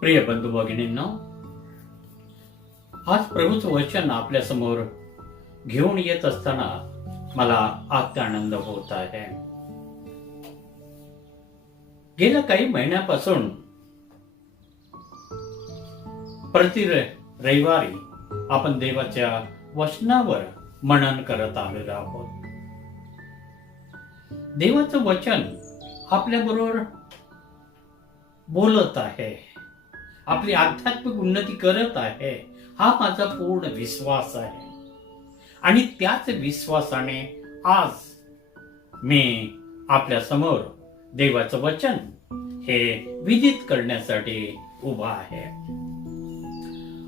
प्रिय बंधू भगिनींनो, आज प्रभूचं वचन आपल्या समोर घेऊन येत असताना मला अत्यानंद होत आहे. गेल्या काही महिन्यापासून प्रति रविवारी आपण देवाच्या वचनावर मनन करत आलेलो आहोत. देवाचं वचन आपल्या बरोबर बोलत आहे, आपली आध्यात्मिक उन्नती करत आहे, हा माझा पूर्ण विश्वास आहे. आणि त्याच विश्वासाने आज मी आपल्या समोर देवाचं वचन हे विदित करण्यासाठी उभा आहे.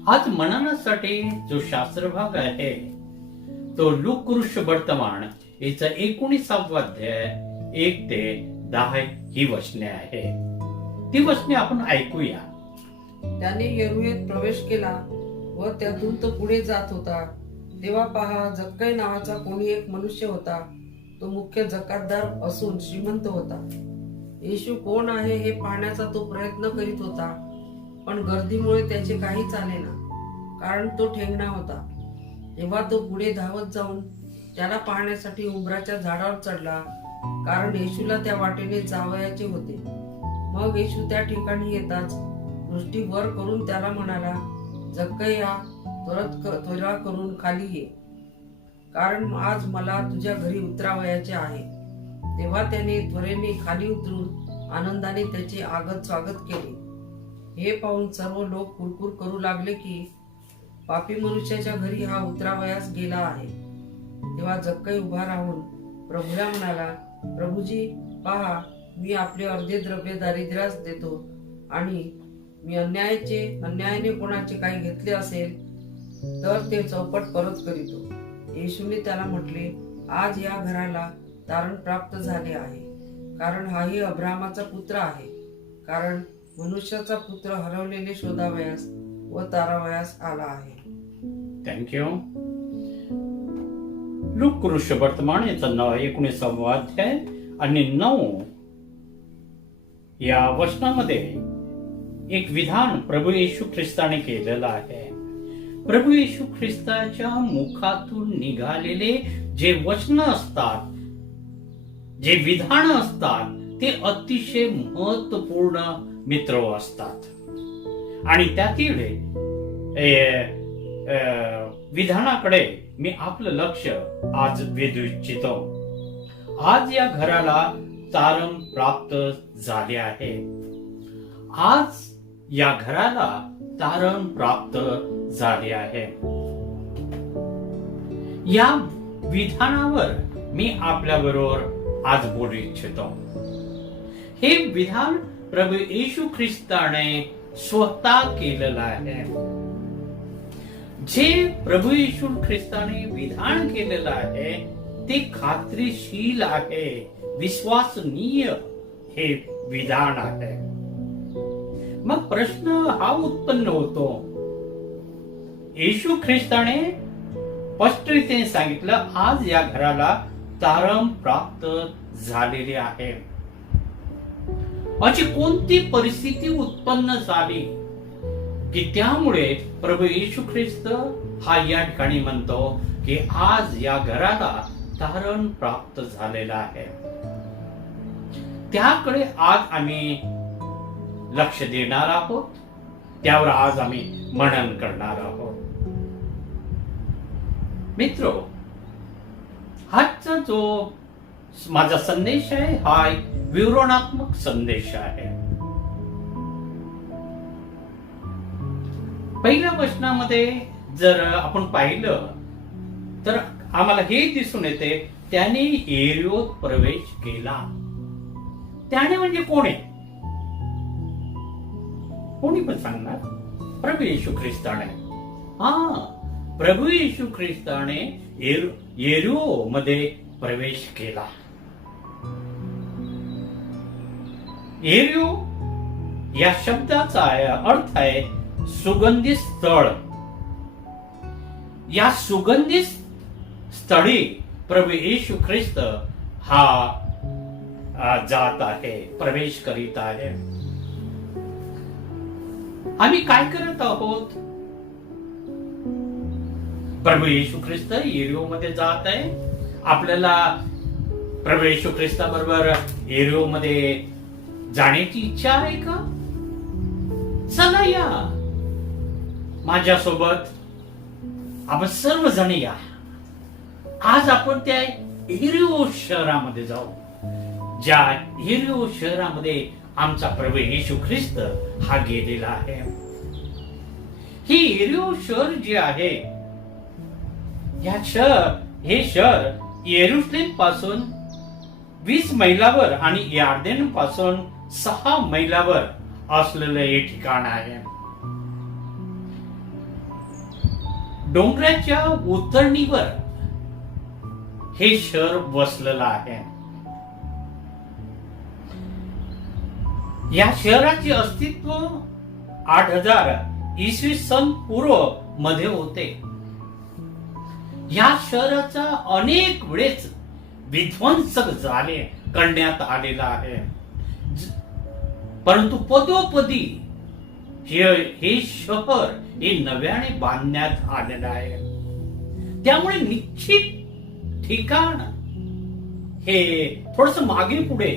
आज मननासाठी जो शास्त्रभाग आहे तो लूक वर्तमान याचा 19 अध्याय 1 ते 10 ही वचने आहे. ती वचने आपण ऐकूया. त्याने यरूहेत प्रवेश केला व त्यातून तो पुढे जात होता. तेव्हा पहा, जक्कई नावाचा कोणी एक मनुष्य होता. तो मुख्य जकातदार असून श्रीमंत होता. येशू कोण आहे हे पाहण्याचा तो प्रयत्न करीत होता, पण गर्दीमुळे त्याचे काही चालेना, कारण तो ठेंगणा होता. तेव्हा तो पुढे धावत जाऊन त्याला पाहण्यासाठी उंबराच्या झाडावर चढला, कारण येशूला त्या वाटेने जावयाचे होते. मग येशू त्या ठिकाणी येताच दृष्टी वर करून त्याला म्हणाला, जक्कया, त्वरा करून खाली ये, कारण आज मला तुझ्या घरी उतरावयाचे आहे. तेव्हा त्याने त्वरेने खाली उतरून आनंदाने त्याचे आगत स्वागत केले. हे पाहून सर्व लोक कुरकुर करू लागले की पापी मनुष्याच्या घरी हा उतरावयास गेला आहे. तेव्हा जक्कई उभा राहून प्रभूला म्हणाला, प्रभूजी, पहा, मी आपले अर्धे द्रव्य दारिद्र्यास देतो, आणि मी अन्यायाने कोणाचे काही घेतले असेल तर ते चौपट परत करीतो. येशूने त्याला म्हटले, आज या घराला तारण प्राप्त झाले आहे, कारण हाही अब्राहमाचा पुत्र आहे. कारण मनुष्याचा पुत्र हरवलेले शोधावयास व तारावयास आला आहे. थँक्यू. लूक वर्तमान याचा 19 अध्याय आणि 9 या वचनामध्ये एक विधान प्रभू येशू ख्रिस्ताने केलेलं आहे. प्रभू येशू ख्रिस्ताच्या मुखातून निघालेले जे वचन असतात, जे विधान असतात, ते अतिशय महत्वपूर्ण मित्र असतात. आणि त्यातील विधानाकडे मी आपलं लक्ष आज वेधू इच्छितो. आज या घराला तारण प्राप्त झाले आहे. आज या घराला तारण प्राप्त झाले आहे. या विधानावर मी आपल्या बरोबर आज बोलू इच्छितो. हे विधान प्रभू येशू ख्रिस्ताने स्वतः केलेलं आहे. जे प्रभू येशू ख्रिस्ताने विधान केलेलं आहे ते खात्रीशील आहे, विश्वसनीय हे विधान आहे. मग प्रश्न हा उत्पन्न होतो, येशू ख्रिस्ताने स्पष्टरीतीने सांगितलं, आज या घराला तारण प्राप्त झालेले आहे. अशी कोणती परिस्थिती उत्पन्न झाली की त्यामुळे प्रभू येशू ख्रिस्त हा या ठिकाणी म्हणतो की आज या घराला तारण प्राप्त झालेलं आहे. त्याकडे आज आम्ही लक्ष देणार आहोत, त्यावर आज आम्ही मनन करणार आहोत. मित्रो, आजचा जो माझा संदेश आहे हा एक विवरणात्मक संदेश आहे. पहिल्या वचनामध्ये जर आपण पाहिलं तर आम्हाला हे दिसून येते, त्याने येरियोत प्रवेश केला. त्याने म्हणजे कोण आहे? कोणी पण सांगणार? प्रभू येशू ख्रिस्ताने. प्रभू येशू ख्रिस्ताने येरियो मध्ये प्रवेश केला. येरियो या शब्दाचा अर्थ आहे सुगंधित स्थळ. या सुगंधित स्थळी प्रभू येशू ख्रिस्त हा जात आहे, प्रवेश करीत आहे. आम्ही काय करत आहोत? प्रभू येशू ख्रिस्त येरिओ मध्ये जात आहे. आपल्याला प्रभू येशू ख्रिस्ताबरोबर येरिओ मध्ये जाण्याची इच्छा आहे का? चला या माझ्यासोबत, आपण सर्वजण या. आज आपण त्या येरिओ शहरामध्ये जाऊ, ज्या येरिओ शहरामध्ये आमचा प्रभू येशू ख्रिस्त हा गेलेला आहे. ही येरिओ शहर जे आहे, हे शहर येरुशलेम पासून 20 मैलावर आणि यार्देन पासून 6 मैलावर असलेलं हे ठिकाण आहे. डोंगराच्या उतरणीवर हे शहर वसलेलं आहे. या शहराचे अस्तित्व 8000 इसवी सन पूर्व मध्ये होते. या शहराचा अनेक वेळेस विध्वंस करण्यात आलेला आहे, परंतु पदोपदी हे शहर हे नव्याने बांधण्यात आलेलं आहे. त्यामुळे निश्चित ठिकाण हे थोडस मागे पुढे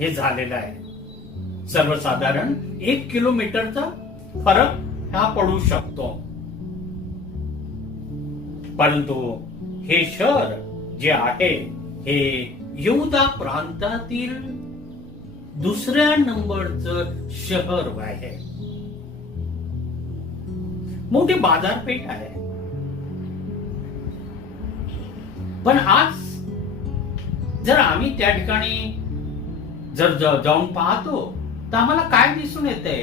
हे झालेलं आहे. सर्वसाधारण 1 किलोमीटरचा फरक हा पडू शकतो. परंतु हे शहर जे आहे हे यहुदा प्रांतातील दुसऱ्या नंबरचं शहर आहे. मोठी बाजारपेठ आहे. पण आज जर आम्ही त्या ठिकाणी जर जाऊन पाहतो तर आम्हाला काय दिसून येते?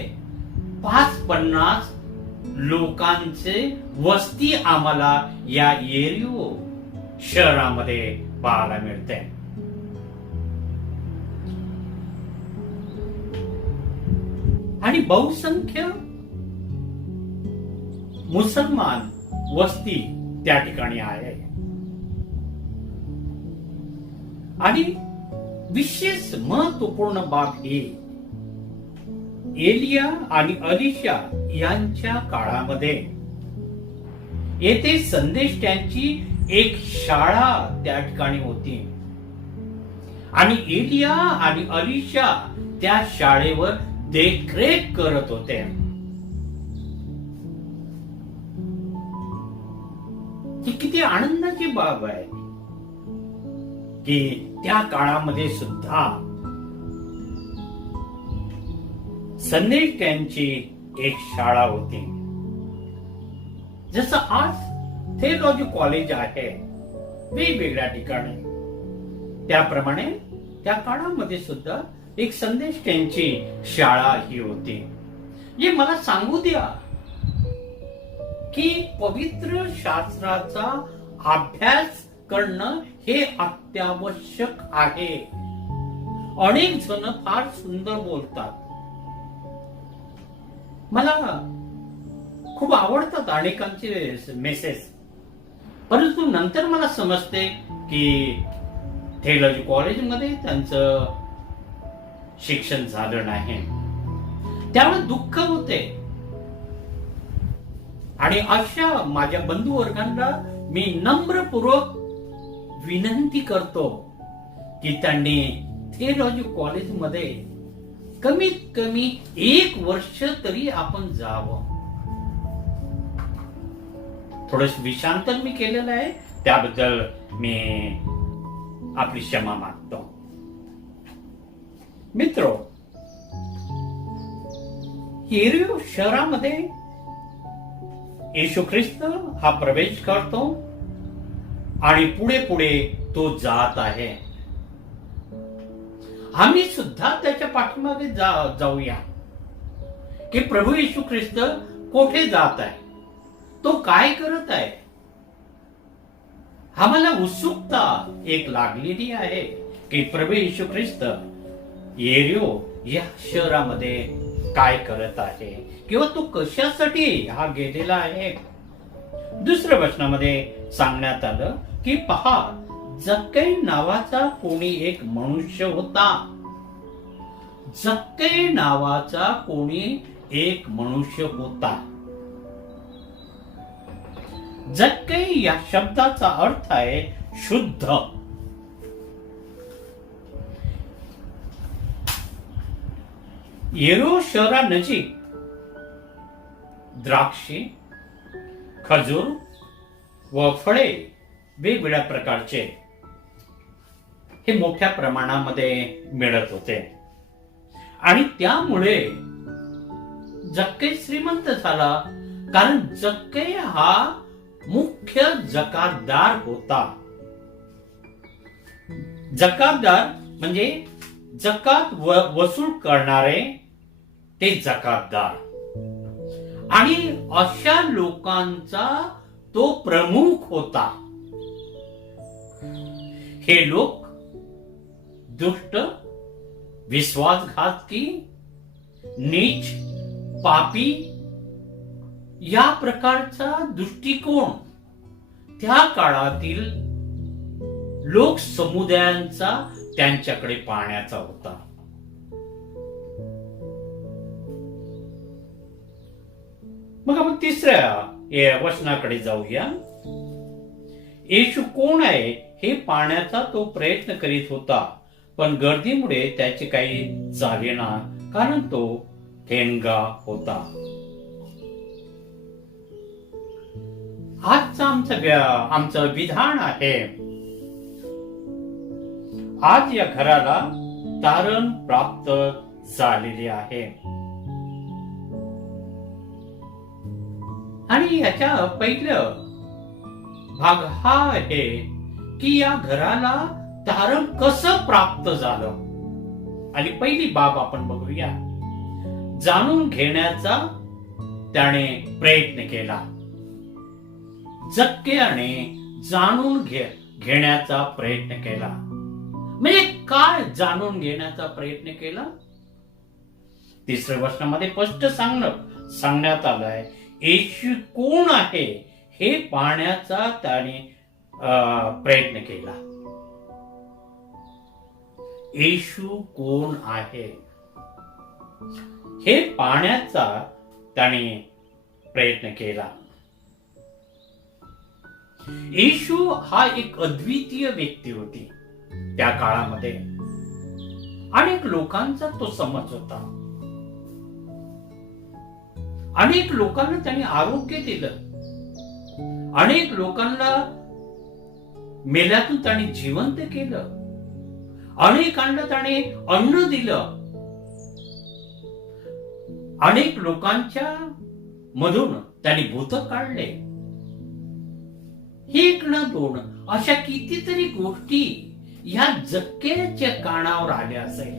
50 लोकांचे वस्ती आम्हाला या येरिओ शहरामध्ये पाहायला मिळते. आणि बहुसंख्य मुसलमान वस्ती त्या ठिकाणी आहे. आणि विशेष महत्वपूर्ण बाब ही, एलिया आणि अलिशा यांच्या काळामध्ये येथे संदेष्टांची एक शाळा त्या ठिकाणी होती. आणि एलिया आणि अलिशा त्या शाळेवर देखरेख करत होते. ही किती आनंदाची बाब आहे की त्या काळामध्ये सुद्धा संदेष्टांची एक शाळा होती. जसं आज थियोलॉजी कॉलेज आहे वेगवेगळ्या ठिकाणी, त्याप्रमाणे त्या काळामध्ये सुद्धा एक संदेष्टांची शाळा ही होती. हे मला सांगू द्या की पवित्र शास्त्राचा अभ्यास करणं हे अत्यावश्यक आहे. अनेक जण फार सुंदर बोलतात, मला खूप आवडतात अनेकांचे मेसेज, परंतु नंतर मला समजते की थियोलॉजी कॉलेजमध्ये त्यांचं शिक्षण झालं नाही. त्यामुळे दुःख होते. आणि अशा माझ्या बंधू वर्गांना मी नम्रपूर्वक विनंती करतो की त्यांनी थियोलॉजी कॉलेजमध्ये कमीत कमी 1 वर्ष तरी आपण जावं. थोडस विषांतर मी केलेलं आहे, त्याबद्दल मी आपली क्षमा मागतो. मित्र, येरिओ शहरामध्ये येशू ख्रिस्त हा प्रवेश करतो आणि पुढे पुढे तो जात आहे. आम्ही सुद्धा त्याच्या पाठीमागे जाऊया की प्रभू येशू ख्रिस्त कोठे जात आहे, तो काय करत आहे. आम्हाला उत्सुकता एक लागलेली आहे की प्रभू येशू ख्रिस्त येरिओ या शहरामध्ये काय करत आहे किंवा तो कशासाठी हा गेलेला आहे. दुसऱ्या वचनामध्ये सांगण्यात आलं की पहा, जक्कै नावाचा कोणी एक मनुष्य होता. जक्कै नावाचा कोणी एक मनुष्य होता. जक्कई या शब्दाचा अर्थ आहे शुद्ध. येरो शहरानजीक द्राक्षे, खजूर व फळे वेगवेगळ्या प्रकारचे हे मोठ्या प्रमाणामध्ये मिळत होते आणि त्यामुळे जक्कई श्रीमंत झाला, कारण जक्कई हा मुख्य जकातदार होता. जकातदार म्हणजे जकात वसूल करणारे ते जकातदार, आणि अशा लोकांचा तो प्रमुख होता. हे लोक दुष्ट, विश्वासघातकी, नीच, पापी या प्रकारचा दृष्टिकोन त्या काळातील लोक समुदायांचा त्यांच्याकडे पाहण्याचा होता. मग आपण तिसऱ्या वचनाकडे जाऊया. येशू कोण आहे हे पाहण्याचा तो प्रयत्न करीत होता, पण गर्दीमुळे त्याचे काही झालेना, कारण तो ठेंगा होता. आजचं आमचं विधान आहे, आज या घराला तारण प्राप्त झालेले आहे. आणि याच्या पहिलं भाग हा आहे की या घराला तारण कसं प्राप्त झालं. आणि पहिली बाब आपण बघूया. जाणून घेण्याचा त्याने प्रयत्न केला. जक्कईने जाणून घेण्याचा प्रयत्न केला. म्हणजे काय जाणून घेण्याचा प्रयत्न केला? तिसऱ्या वचनामध्ये स्पष्ट सांगण्यात आलंय, येशू कोण आहे हे पाहण्याचा त्याने प्रयत्न केला. येशू कोण आहे हे पाहण्याचा त्याने प्रयत्न केला. येशू हा एक अद्वितीय व्यक्ती होती. त्या काळामध्ये अनेक लोकांचा तो समज होता. अनेक लोकांना त्याने आरोग्य दिलं. अनेक लोकांना मेल्यातून त्याने जिवंत केलं. अनेकांना त्याने अन्न दिलं. अनेक लोकांच्या मधून त्याने भूत काढले. एक ना दोन अशा कितीतरी गोष्टी या जक्कईच्या कानावर आल्या असेल,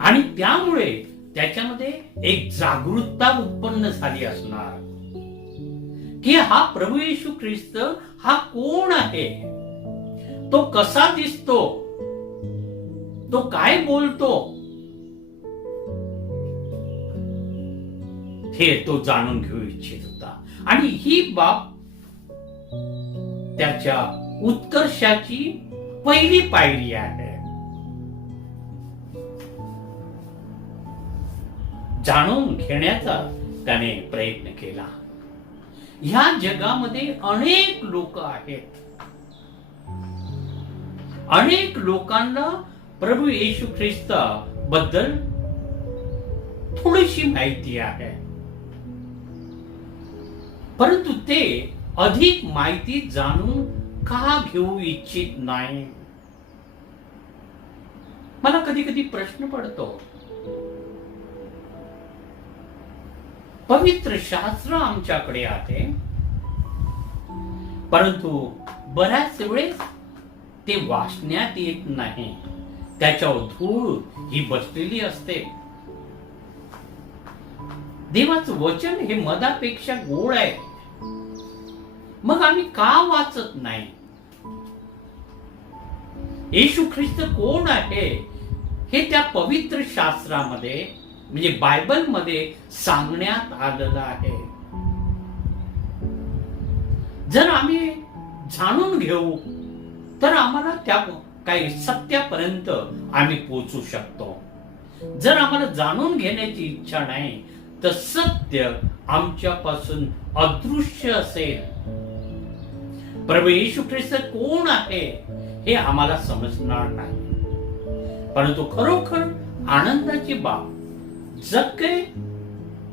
आणि त्यामुळे त्याच्यामध्ये एक जागरूकता उत्पन्न झाली असणार की हा प्रभू येशू ख्रिस्त हा कोण आहे, तो कसा दिसतो, तो काय बोलतो, हे तो जाणून घेऊ इच्छित होता. आणि ही बाब त्याच्या उत्कर्षाची पहिली पायरी आहे. जाणून घेण्याचा त्याने प्रयत्न केला. ह्या जगामध्ये अनेक लोक आहेत. अनेक लोकांना प्रभू येशू ख्रिस्ता बद्दल थोडीशी माहिती आहे, परंतु ते अधिक माहिती जाणून का घेऊ इच्छित नाही. मला कधी कधी प्रश्न पडतो, पवित्र शास्त्र आमच्याकडे आहे, परंतु बऱ्याच वेळेस ते वाचण्यात येत नाही. त्याच्यावर धूळ ही बसलेली असते. देवाचं वचन हे मधापेक्षा गोड आहे, मग आम्ही का वाचत नाही? येशू ख्रिस्त कोण आहे हे त्या पवित्र शास्त्रामध्ये म्हणजे बायबल मध्ये सांगण्यात आलेलं आहे. जर आम्ही जाणून घेऊ तर आम्हाला त्या काही सत्यापर्यंत आम्ही पोहोचू शकतो. जर आम्हाला जाणून घेण्याची इच्छा नाही तर सत्य आमच्यापासून अदृश्य असेल. प्रभू येशू ख्रिस्त कोण आहे हे आम्हाला समजणार नाही. परंतु खरोखर आनंदाची बाब जक्कई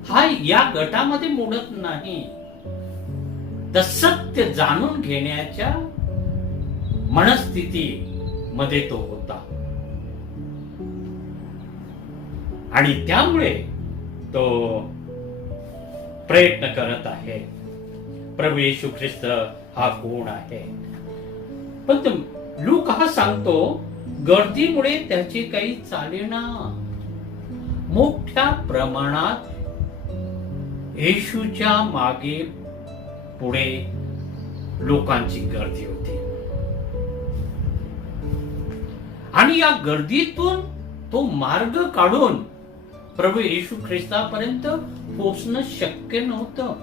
हा या गटामध्ये मोडत नाही, तर सत्य जाणून घेण्याच्या मनस्थिती मध्ये तो होता. आणि त्यामुळे तो प्रयत्न करत आहे प्रभू येशू ख्रिस्त हा कोण आहे. पण लूक हा सांगतो गर्दीमुळे त्याचे काही चालेना. मोठ्या प्रमाणात येशूच्या मागे पुढे लोकांची गर्दी होती आणि या गर्दीतून तो मार्ग काढून प्रभू येशू ख्रिस्तापर्यंत पोहोचणं शक्य नव्हतं.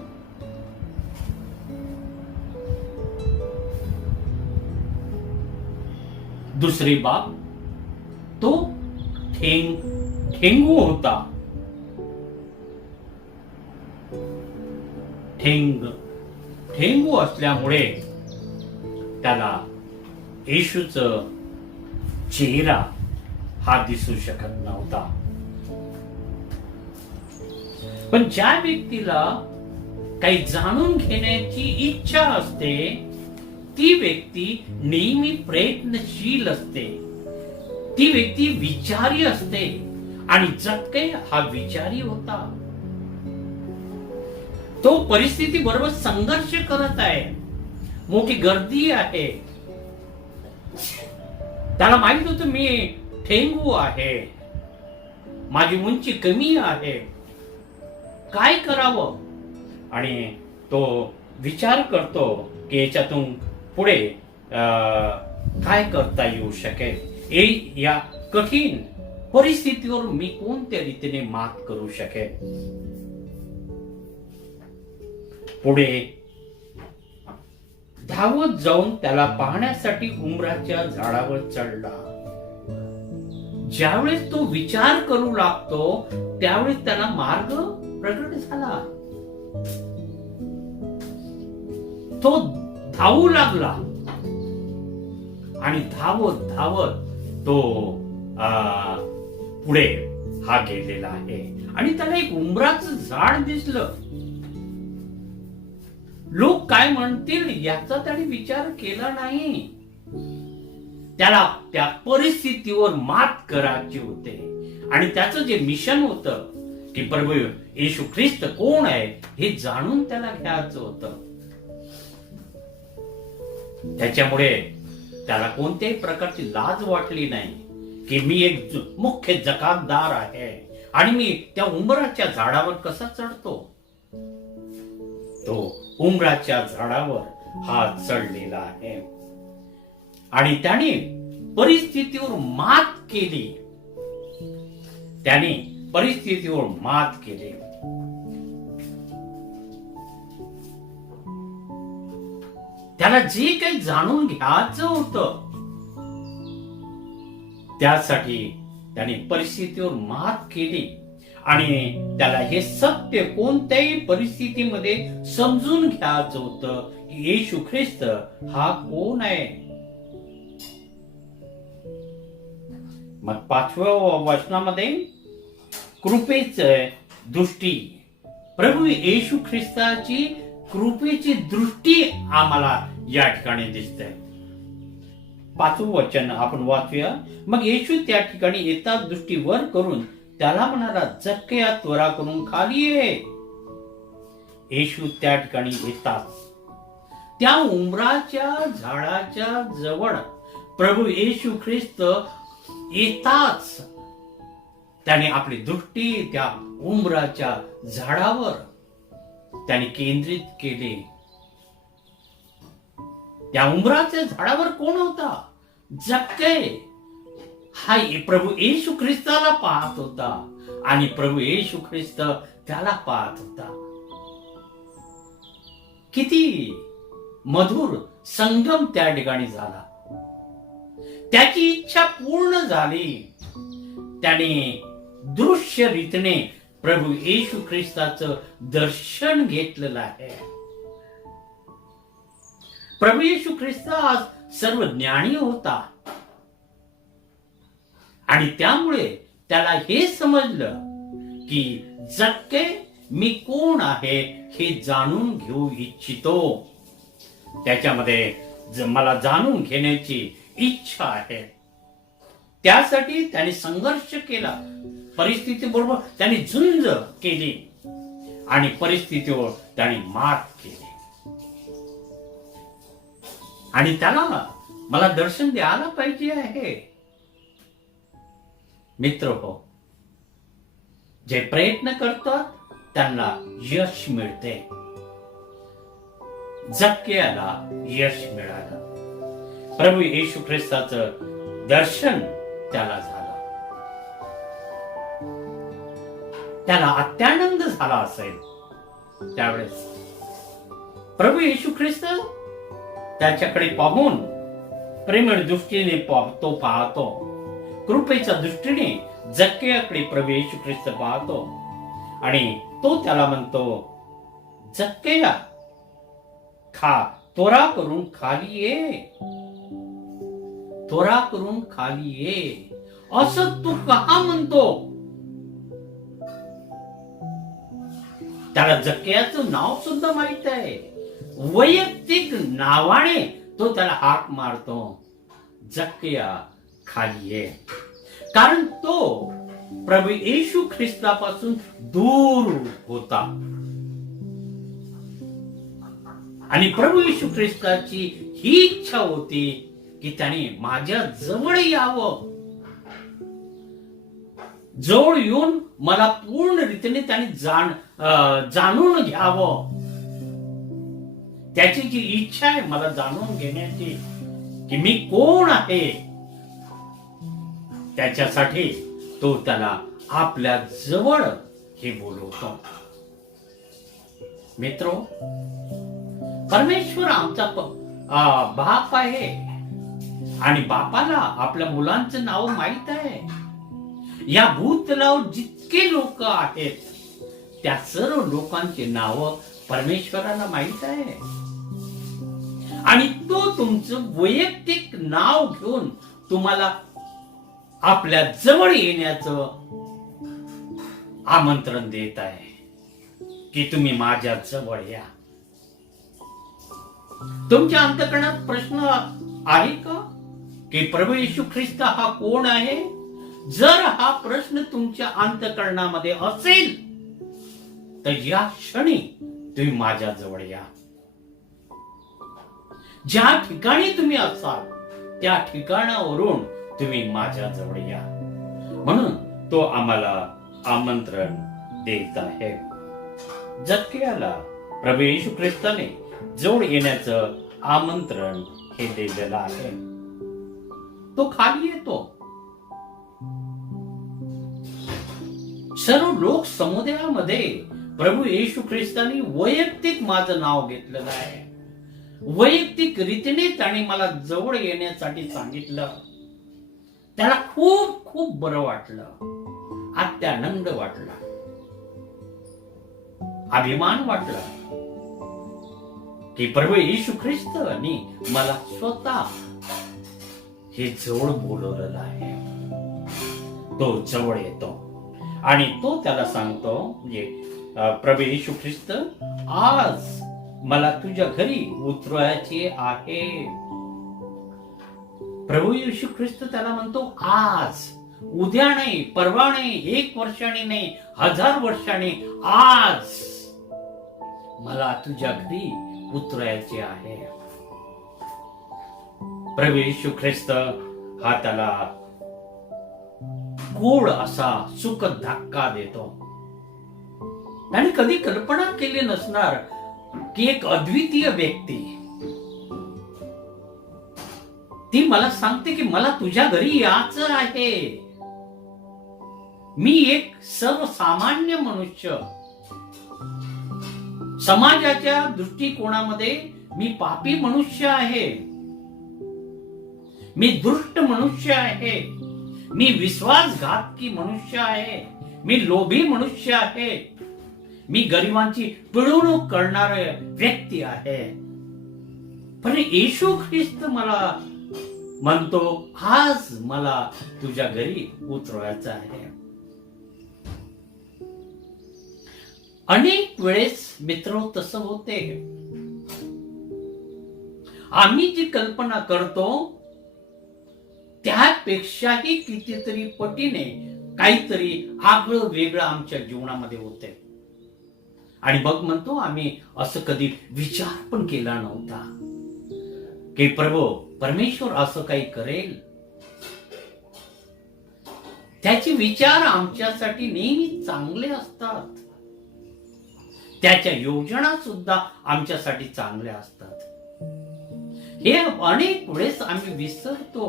दुसरी बाब तो ठेंगू होता. ठेंगू असल्यामुळे त्याला येशूचं चेहरा हा दिसू शकत नव्हता. पण ज्या व्यक्तीला काही जाणून घेण्याची इच्छा असते ती व्यक्ती नेहमी प्रयत्नशील असते. ती व्यक्ती विचारी असते आणि जक्कई हा विचारी होता. तो परिस्थिती बरोबर संघर्ष करत आहे. मोठी गर्दी आहे. त्याला माहित होतं मी ठेंगू आहे, माझी उंची कमी आहे, काय करावं. आणि तो विचार करतो की याच्यातून पुढे काय करता येऊ शकेल, या कठीण परिस्थितीवर मी कोणत्या रीतीने मात करू शकेल. पुढे धावत जाऊन त्याला पाहण्यासाठी उंबराच्या झाडावर चढला. ज्यावेळेस तो विचार करू लागतो त्यावेळेस त्याला मार्ग प्रगट झाला. तो धावू लागला आणि धावत धावत तो पुढे हा गेलेला आहे आणि त्याला एक उंबराचं झाड दिसलं. लोक काय म्हणतील याचा त्याने विचार केला नाही. त्याला त्या परिस्थितीवर मात करायची होते आणि त्याचं जे मिशन होतं की प्रभू येशू ख्रिस्त कोण आहे हे जाणून त्याला घ्यायचं होतं. त्याच्यामुळे त्याला कोणत्याही प्रकारची लाज वाटली नाही की मी एक मुख्य जकातदार आहे आणि मी त्या उंबराच्या झाडावर कसा चढतो. तो उंबराच्या झाडावर हा चढलेला आहे आणि त्याने परिस्थितीवर मात केली. त्याने परिस्थितीवर मात केली. त्याला जे काही जाणून घ्यायचं होतं त्यासाठी त्याने परिस्थितीवर मात केली आणि त्याला हे सत्य कोणत्याही परिस्थितीमध्ये समजून घ्यायचं होतं. येशू ख्रिस्त हा कोण आहे. मग 5व्या वचनामध्ये कृपेच दृष्टी, प्रभू येशू ख्रिस्ताची कृपेची दृष्टी आम्हाला या ठिकाणी दिसते. 5वं वचन आपण वाचूया. मग येशू त्या ठिकाणी येताच दृष्टी वर करून त्याला म्हणाला, जक्कया त्वरा करून खाली ये. येशू त्या ठिकाणी येताच त्या उंबराच्या झाडाच्या जवळ प्रभू येशू ख्रिस्त येताच त्याने आपली दृष्टी त्या उंबराच्या झाडावर त्याने केंद्रित केली. त्या उंबराच्या झाडावर कोण होता? जक्कई. हा प्रभू येशू ख्रिस्ताला पाहत होता आणि प्रभू येशू ख्रिस्त त्याला पाहत होता. किती मधुर संगम त्या ठिकाणी झाला. त्याची इच्छा पूर्ण झाली. त्याने दृश्य रीतीने प्रभू येशू ख्रिस्ताचं दर्शन घेतलेलं आहे. प्रभू येशू ख्रिस्त आज सर्व ज्ञानी होता आणि त्यामुळे त्याला हे समजलं की जक्के मी कोण आहे हे जाणून घेऊ इच्छितो. त्याच्यामध्ये मला जाणून घेण्याची इच्छा आहे. त्यासाठी त्याने संघर्ष केला, परिस्थितीबरोबर त्याने झुंज केली आणि परिस्थितीवर त्याने मात केली. आणि त्याला मला दर्शन द्यायला पाहिजे आहे. मित्र हो, जे प्रयत्न करतात त्यांना यश मिळते. जक्कियाला यश मिळालं. प्रभू येशू ख्रिस्ताचं दर्शन त्याला झालं. त्याला अत्यानंद झाला असेल. त्यावेळेस प्रभू येशू ख्रिस्त त्याच्याकडे पाहून प्रेमळ दृष्टीने तो पाहतो. कृपेच्या दृष्टीने जक्कियाकडे प्रभू येशू ख्रिस्त पाहतो आणि तो त्याला म्हणतो, जक्किया त्वरा करून खाली ये, त्वरा करून खाली ये. असं तू का म्हणतो? त्याला जक्कियाचं नाव सुद्धा माहित आहे. वैयक्तिक नावाने तो त्याला हाक मारतो, जक्किया खाली ये. कारण तो प्रभू येशू ख्रिस्तापासून दूर होता आणि प्रभू येशू ख्रिस्ताची ही इच्छा होती की त्याने माझ्या जवळ यावं, जवळ येऊन मला पूर्ण रीतीने त्याने जाणून घ्यावं. त्याची जी इच्छा आहे मला जाणून घेण्याची की मी कोण आहे, त्याच्यासाठी तो त्याला आपल्या जवळ हे बोलवतो. मित्रो, परमेश्वर आमचा बाप आहे आणि बापाला आपल्या मुलांचं नाव माहित आहे. या भूतलावर जितके लोक आहेत त्या सर्व लोकांचे नाव परमेश्वराला माहित आहे आणि तो तुमचं वैयक्तिक नाव घेऊन तुम्हाला आपल्या जवळ येण्याचं आमंत्रण देत आहे की तुम्ही माझ्या जवळ या. तुमच्या अंतःकरणात प्रश्न आहे का की प्रभू येशू ख्रिस्त हा कोण आहे? जर हा प्रश्न तुमच्या अंतःकरणामध्ये असेल तर या क्षणी तुम्ही माझ्या जवळ या. ज्या ठिकाणी तुम्ही असाल त्या ठिकाणावरून तुम्ही माझ्या जवळ या. म्हणून तो आम्हाला आमंत्रण देत आहे. जक्कियाला प्रभू येशू ख्रिस्ताने जवळ येण्याचं आमंत्रण हे दिलेलं आहे. तो खाली येतो. सर्व लोक समुदायामध्ये प्रभू येशू ख्रिस्ताने वैयक्तिक माझं नाव घेतलेलं आहे. वैयक्तिक रीतीने त्याने मला जवळ येण्यासाठी सांगितलं. त्याला खूप खूप बरं वाटलं, अत्यानंद वाटला, अभिमान वाटला की प्रभू येशू ख्रिस्ताने मला स्वतः हे जवळ बोलवलेलं आहे. तो जवळ येतो आणि तो त्याला सांगतो, म्हणजे प्रभू येशू ख्रिस्त, आज मला तुझ्या घरी उतरायचे आहे. प्रभू येशू ख्रिस्त त्याला म्हणतो, आज, उद्या नाही, परवा नाही, 1 वर्षाने नाही, 1000 वर्षाने, आज मला तुझ्या घरी उतरायचे आहे. प्रभू येशू ख्रिस्त हा त्याला गोड असा सुख धक्का देतो. त्याने कधी कल्पना केली नसणार की एक अद्वितीय व्यक्ती ती मला सांगते की मला तुझ्या घरी यायचं आहे. मी एक सर्वसामान्य मनुष्य, समाजाच्या दृष्टिकोनामध्ये मी पापी मनुष्य आहे, मी दुष्ट मनुष्य आहे, मी विश्वासघातकी मनुष्य आहे, मी लोभी मनुष्य आहे, मी गरिबांची पिळवणूक करणारा व्यक्ती आहे. पण येशू ख्रिस्त मला म्हणतो, आज मला तुझ्या घरी उतरवायचं आहे. अनेक वेळेस मित्र तसं होते. आम्ही जी कल्पना करतो त्यापेक्षाही कितीतरी पटीने काहीतरी आगळं वेगळं आमच्या जीवनामध्ये होते. आणि मग म्हणतो, आम्ही असं कधी विचार पण केला नव्हता की परमेश्वर असं काही करेल. त्याचे विचार आमच्यासाठी नेहमी चांगले असतात, त्याच्या योजना सुद्धा आमच्यासाठी चांगल्या असतात. हे अनेक वेळेस आम्ही विसरतो.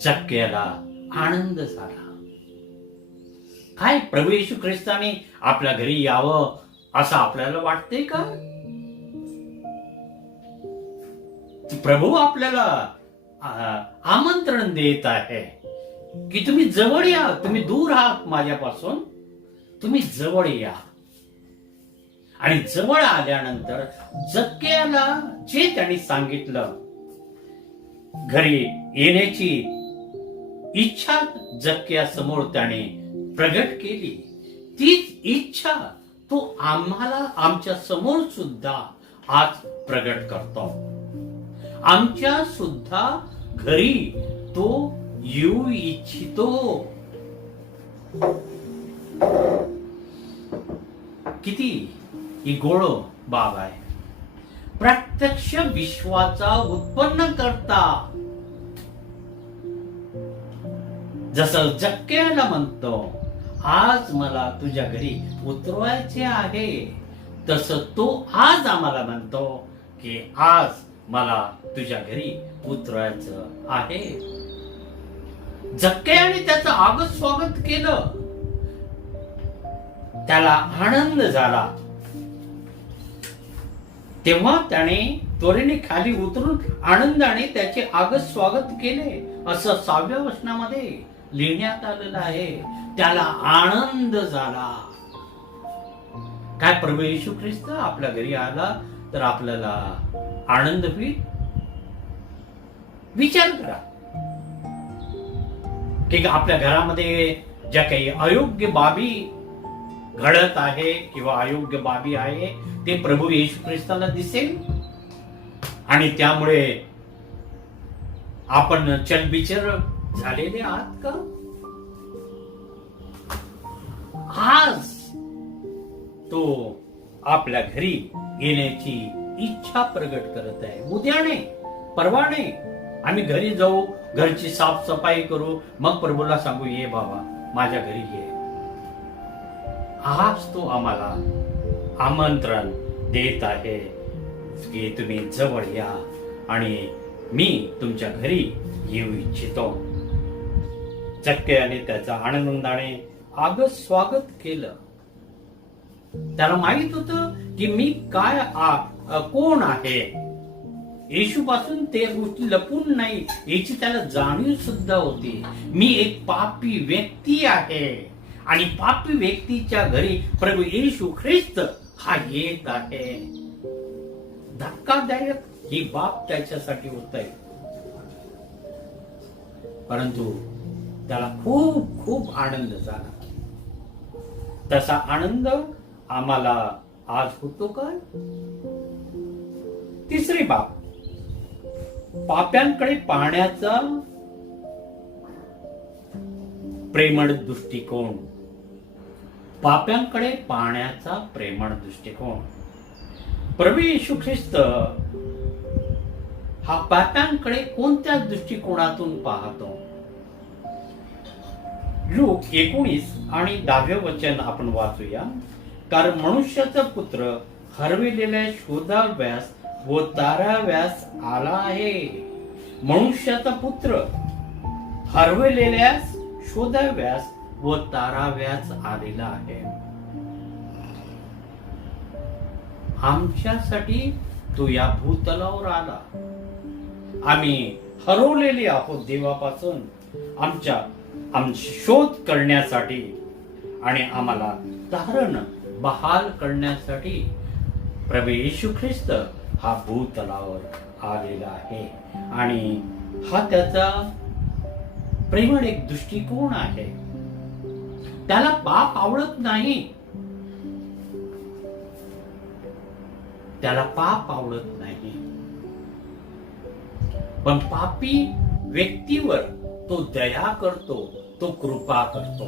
झक्क्याला आनंद झाला. काय प्रभू येशू ख्रिस्ताने आपल्या घरी यावं असं आपल्याला वाटते का? प्रभू आपल्याला आमंत्रण देत आहे की तुम्ही जवळ या, तुम्ही दूर आहात माझ्यापासून, तुम्ही जवळ या. आणि जवळ आल्यानंतर झक्क्याला जे त्यांनी सांगितलं, घरी येण्याची इच्छा झक्क्या समोर त्याने प्रगट केली. तीच इच्छा तो आम्हाला आमच्या समोर सुद्धा आज प्रगट करतो. आमच्या सुद्धा घरी तो येऊ इच्छितो. किती ही गोड बाब आहे. प्रत्यक्ष विश्वाचा उत्पन्न करता. जसं झक्क्याला म्हणतो, आज मला तुझ्या घरी उतरवायचे आहे, तसं तो आज आम्हाला म्हणतो की आज मला तुझ्या घरी उतरवायचं आहे. झक्क्याने त्याचं आगत स्वागत केलं, त्याला आनंद झाला. तेव्हा त्याने त्वरेने खाली उतरून आनंदाने त्याचे आगत स्वागत केले, असं 6व्या वचनामध्ये लिहिण्यात आलेलं आहे. त्याला आनंद झाला. काय प्रभू येशू ख्रिस्त आपल्या घरी आला तर आपल्याला आनंद होईल? विचार करा की आपल्या घरामध्ये ज्या काही अयोग्य बाबी घडत आहे किंवा अयोग्य बाबी आहे ते प्रभू येशू ख्रिस्ताला दिसेल आणि त्यामुळे आपण चलबिचल झालेले आहात का? आज तो आपल्या घरी येण्याची इच्छा प्रगट करत आहे. उद्या नाही, परवा नाही, आम्ही घरी जाऊ, घरची साफसफाई करू, मग प्रभूला सांगू, ये बाबा माझ्या घरी ये. आज तो आम्हाला आमंत्रण देत आहे की तुम्ही जवळ या आणि मी तुमच्या घरी येऊ इच्छितो. झक्क्याने त्याचा आनंदाने आगत स्वागत केलं. त्याला माहित होतं की मी काय कोण आहे. येशू पासून ते गोष्टी लपून नाही याची त्याला जाणीव सुद्धा होती. मी एक पापी व्यक्ती आहे आणि पापी व्यक्तीच्या घरी प्रभू येशू ख्रिस्त हा येत आहे. धक्कादायक ही बाब त्याच्यासाठी होत आहे, परंतु त्याला खूप खूप आनंद झाला. तसा आनंद आम्हाला आज होतो का? तिसरी बाब, पाप्यांकडे पाहण्याचा प्रेमळ दृष्टिकोन. पाप्यांकडे पाहण्याचा प्रेमळ दृष्टिकोन. प्रभू येशू ख्रिस्त हा पाप्यांकडे कोणत्या दृष्टिकोनातून पाहतो? लूक 19 आणि 10 वचन आपण वाचूया. कारण मनुष्याचा पुत्र हरविलेल्या शोधाव्यास व ताराव्यास आला आहे. मनुष्याचा पुत्र हरविलेल्यास शोधाव्यास व ताराव्यास आलेला आहे. आमच्यासाठी तो या भूतलावर आला. आम्ही हरवलेले आहोत देवापासून आमचा शोध करण्यासाठी आणि आम्हाला तारण बहाल करण्यासाठी प्रभू येशू ख्रिस्त हा भूतलावर आलेला आहे. आणि हा त्याचा प्रेमळ एक दृष्टिकोन आहे. त्याला पाप आवडत नाही. त्याला पाप आवडत नाही. पण पापी व्यक्तीवर तो दया करतो, तो कृपा करतो.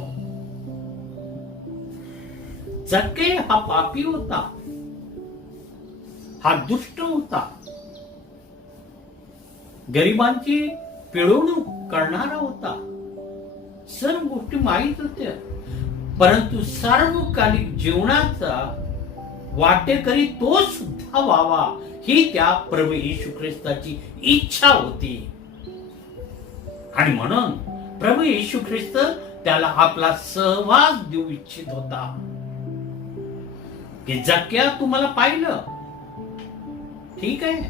जक्कई हा पापी होता, हा दुष्ट होता, गरिबांची पिळवणूक करणारा होता. सर्व गोष्टी माहीत होत्या. परंतु सार्वकालिक जीवनाचा वाटेकरी तो सुद्धा व्हावा ही त्या प्रभू येशू ख्रिस्ताची इच्छा होती. आणि म्हणून प्रभू येशू ख्रिस्त त्याला आपला सहवास देऊ इच्छित होता. की जक्कया तुम्हाला पाहिलं, ठीक आहे,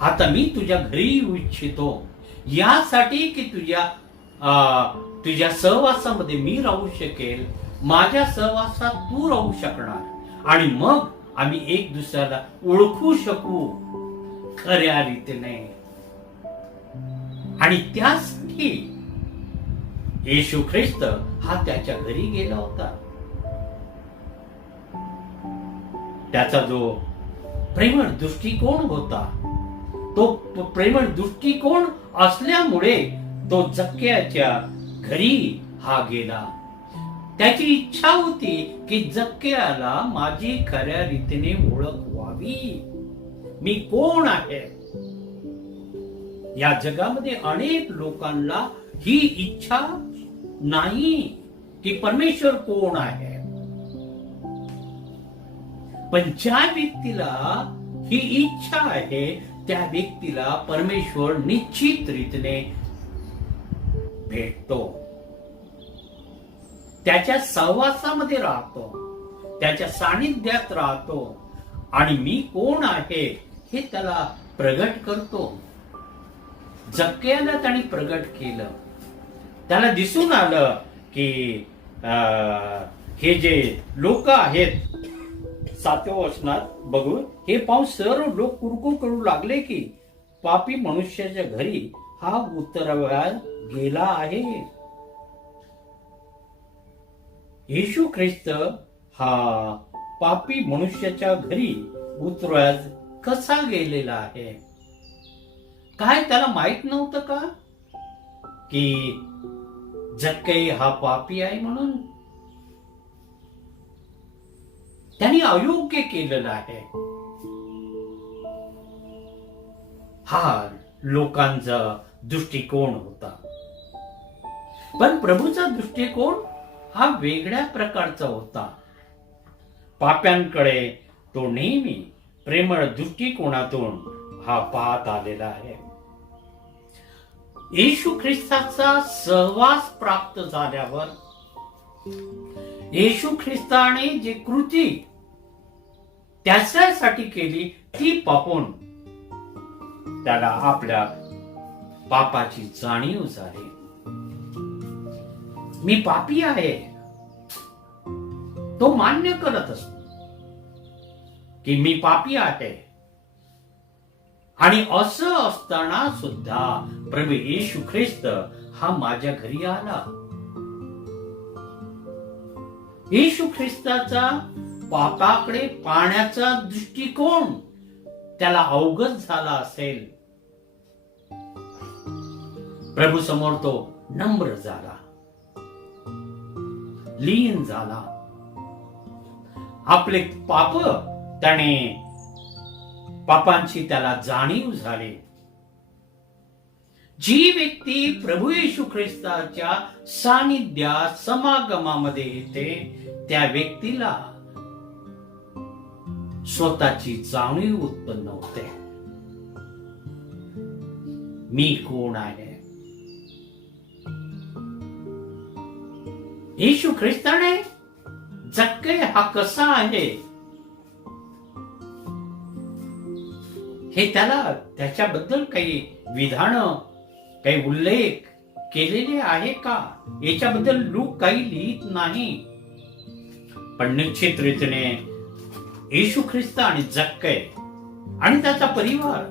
आता मी तुझ्या घरी येऊ इच्छितो यासाठी की तुझ्या सहवासामध्ये मी राहू शकेल, माझ्या सहवासात तू राहू शकणार आणि मग आम्ही एक दुसऱ्याला ओळखू शकू खऱ्या रीतीने. आणि त्यासाठी येशू ख्रिस्त हा त्याच्या घरी गेला होता. त्याचा जो प्रेमळ दृष्टिकोन होता, तो प्रेमळ दृष्टिकोन असल्यामुळे तो जक्कयाच्या घरी हा गेला. त्याची इच्छा होती की जक्कयाला माझी खऱ्या रीतीने ओळख व्हावी, मी कोण आहे. या जगामध्ये अनेक लोकांना ही इच्छा नाही की परमेश्वर कोण आहे. पण ज्या व्यक्तीला ही इच्छा आहे त्या व्यक्तीला परमेश्वर निश्चित रीतीने भेटतो, त्याच्या सहवासामध्ये राहतो, त्याच्या सानिध्यात राहतो आणि मी कोण आहे हे त्याला प्रगट करतो. जक्कयाला त्याने प्रगट केलं. त्याला दिसून आलं की हे जे लोक आहेत, 7व्या वचनात बघून हे पाहून सर्व लोक कुरकुर करू लागले की पापी मनुष्याच्या घरी हा उतरवायला गेला आहे. येशू ख्रिस्त हा पापी मनुष्याच्या घरी उतरवायला कसा गेलेला आहे? काय त्याला माहित नव्हतं का की जक्कई हा पापी आहे म्हणून? त्यांनी अयोग्य केलेलं आहे. हा लोकांचा दृष्टिकोन होता. पण प्रभूचा दृष्टिकोन हा वेगळ्या प्रकारचा होता. पाप्यांकडे तो नेहमी प्रेमळ दृष्टिकोनातून हा पाहत आलेला आहे. येशू ख्रिस्ताचा सहवास प्राप्त झाल्यावर येशू ख्रिस्ताने जे कृती त्याच्यासाठी केली ती पाहून त्याला आपल्या पापाची जाणीव झाली. मी पापी आहे तो मान्य करत असतो की मी पापी आहे. आणि असं असताना सुद्धा प्रभू येशू ख्रिस्त हा माझ्या घरी आला. येशू ख्रिस्ताचा पापाकडे पाहण्याचा दृष्टिकोन त्याला अवगत झाला असेल. प्रभू समोर तो नम्र झाला, लीन झाला. आपले पाप त्याने पापांची त्याला जाणीव झाली. जी व्यक्ती प्रभू येशू ख्रिस्ताच्या सानिध्यात समागमामध्ये येते त्या व्यक्तीला स्वतःची जाणीव उत्पन्न होते. मी कोण आहे? येशू ख्रिस्ताने जक्कई हा कसा आहे हे त्याला त्याच्याबद्दल काही विधान, काही उल्लेख केलेले आहे का, याच्याबद्दल लूक काही लिहित नाही. पण निश्चित रीतीने येशू ख्रिस्त आणि जक्कय आणि त्याचा परिवार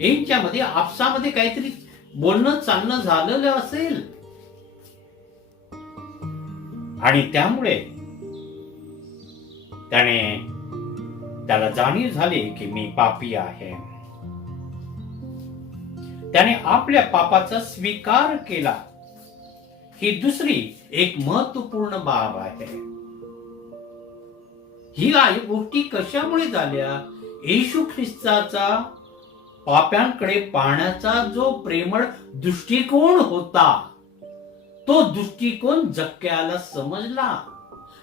यांच्यामध्ये आपसामध्ये काहीतरी बोलणं चालणं झालेलं असेल, आणि त्यामुळे त्याला जाणीव झाली की मी पापी आहे. त्याने आपल्या पापाचा स्वीकार केला. ही दुसरी एक महत्वपूर्ण बाब आहे. ही गोष्टी कशामुळे झाल्या? येशू ख्रिस्ताचा पाप्यांकडे पाहण्याचा जो प्रेमळ दृष्टिकोन होता, तो दृष्टिकोन जक्क्याला समजला